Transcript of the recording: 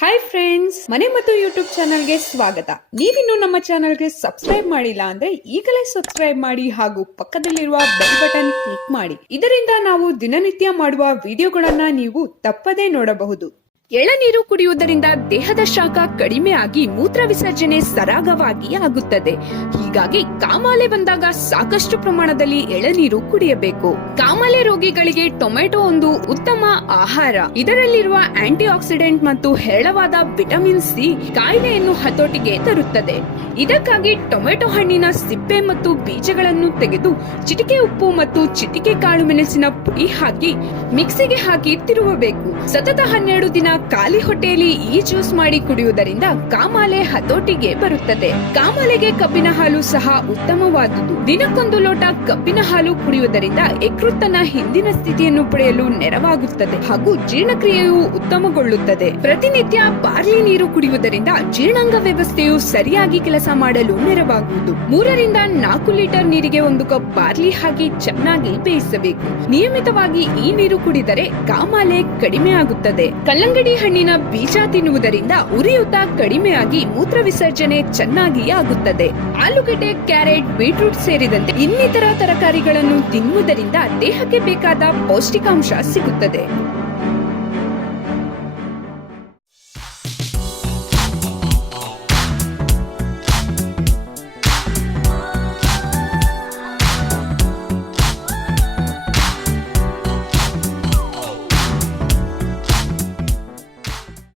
Hi friends, ಮನೆ ಮತ್ತು YouTube ಚಾನಲ್ಗೆ ಸ್ವಾಗತ. ನೀವಿನ್ನು ನಮ್ಮ ಚಾನಲ್ಗೆ ಸಬ್ಸ್ಕ್ರೈಬ್ ಮಾಡಿಲ್ಲ ಅಂದ್ರೆ ಈಗಲೇ ಸಬ್ಸ್ಕ್ರೈಬ್ ಮಾಡಿ ಹಾಗೂ ಪಕ್ಕದಲ್ಲಿರುವ ಬೆಲ್ ಬಟನ್ ಕ್ಲಿಕ್ ಮಾಡಿ. ಇದರಿಂದ ನಾವು ದಿನನಿತ್ಯ ಮಾಡುವ ವಿಡಿಯೋಗಳನ್ನ ನೀವು ತಪ್ಪದೇ ನೋಡಬಹುದು. ಎಳನೀರು ಕುಡಿಯುವುದರಿಂದ ದೇಹದ ಶಾಖ ಕಡಿಮೆ ಆಗಿ ಮೂತ್ರ ವಿಸರ್ಜನೆ ಸರಾಗವಾಗಿ ಆಗುತ್ತದೆ. ಹೀಗಾಗಿ ಕಾಮಾಲೆ ಬಂದಾಗ ಸಾಕಷ್ಟು ಪ್ರಮಾಣದಲ್ಲಿ ಎಳನೀರು ಕುಡಿಯಬೇಕು. ಕಾಮಾಲೆ ರೋಗಿಗಳಿಗೆ ಟೊಮೆಟೊ ಒಂದು ಉತ್ತಮ ಆಹಾರ. ಇದರಲ್ಲಿರುವ ಆಂಟಿ ಆಕ್ಸಿಡೆಂಟ್ ಮತ್ತು ಹೇರಳವಾದ ವಿಟಮಿನ್ ಸಿ ಕಾಯಿಲೆಯನ್ನು ಹತೋಟಿಗೆ ತರುತ್ತದೆ. ಇದಕ್ಕಾಗಿ ಟೊಮೆಟೊ ಹಣ್ಣಿನ ಸಿಪ್ಪೆ ಮತ್ತು ಬೀಜಗಳನ್ನು ತೆಗೆದು ಚಿಟಿಕೆ ಉಪ್ಪು ಮತ್ತು ಚಿಟಿಕೆ ಕಾಳು ಮೆಣಸಿನ ಪುಡಿ ಹಾಕಿ ಮಿಕ್ಸಿಗೆ ಹಾಕಿ ತಿರುವಬೇಕು. ಸತತ 12 ದಿನ ಖಾಲಿ ಹೊಟ್ಟೆಯಲ್ಲಿ ಈ ಜ್ಯೂಸ್ ಮಾಡಿ ಕುಡಿಯುವುದರಿಂದ ಕಾಮಾಲೆ ಹತೋಟಿಗೆ ಬರುತ್ತದೆ. ಕಾಮಾಲೆಗೆ ಕಬ್ಬಿನ ಹಾಲು ಸಹ ಉತ್ತಮವಾದುದು. ದಿನಕ್ಕೊಂದು ಲೋಟ ಕಬ್ಬಿನ ಹಾಲು ಕುಡಿಯುವುದರಿಂದ ಯಕೃತ್ತನ ಹಿಂದಿನ ಸ್ಥಿತಿಯನ್ನು ಪಡೆಯಲು ನೆರವಾಗುತ್ತದೆ ಹಾಗೂ ಜೀರ್ಣಕ್ರಿಯೆಯು ಉತ್ತಮಗೊಳ್ಳುತ್ತದೆ. ಪ್ರತಿನಿತ್ಯ ಬಾರ್ಲಿ ನೀರು ಕುಡಿಯುವುದರಿಂದ ಜೀರ್ಣಾಂಗ ವ್ಯವಸ್ಥೆಯು ಸರಿಯಾಗಿ ಕೆಲಸ ಮಾಡಲು ನೆರವಾಗುವುದು. 3 ರಿಂದ 4 ಲೀಟರ್ ನೀರಿಗೆ 1 ಕಪ್ ಬಾರ್ಲಿ ಹಾಕಿ ಚೆನ್ನಾಗಿ ಬೇಯಿಸಬೇಕು. ನಿಯಮಿತವಾಗಿ ಈ ನೀರು ಕುಡಿದರೆ ಕಾಮಾಲೆ ಕಡಿಮೆ ಆಗುತ್ತದೆ. ಕಲ್ಲಂಗಡಿ ಹಣ್ಣಿನ ಬೀಜ ತಿನ್ನುವುದರಿಂದ ಉರಿಯೂತ ಕಡಿಮೆಯಾಗಿ ಮೂತ್ರ ವಿಸರ್ಜನೆ ಚೆನ್ನಾಗಿ ಆಗುತ್ತದೆ. ಆಲೂಗಡ್ಡೆ, ಕ್ಯಾರೆಟ್, ಬೀಟ್ರೂಟ್ ಸೇರಿದಂತೆ ಇನ್ನಿತರ ತರಕಾರಿಗಳನ್ನು ತಿನ್ನುವುದರಿಂದ ದೇಹಕ್ಕೆ ಬೇಕಾದ ಪೌಷ್ಟಿಕಾಂಶ ಸಿಗುತ್ತದೆ.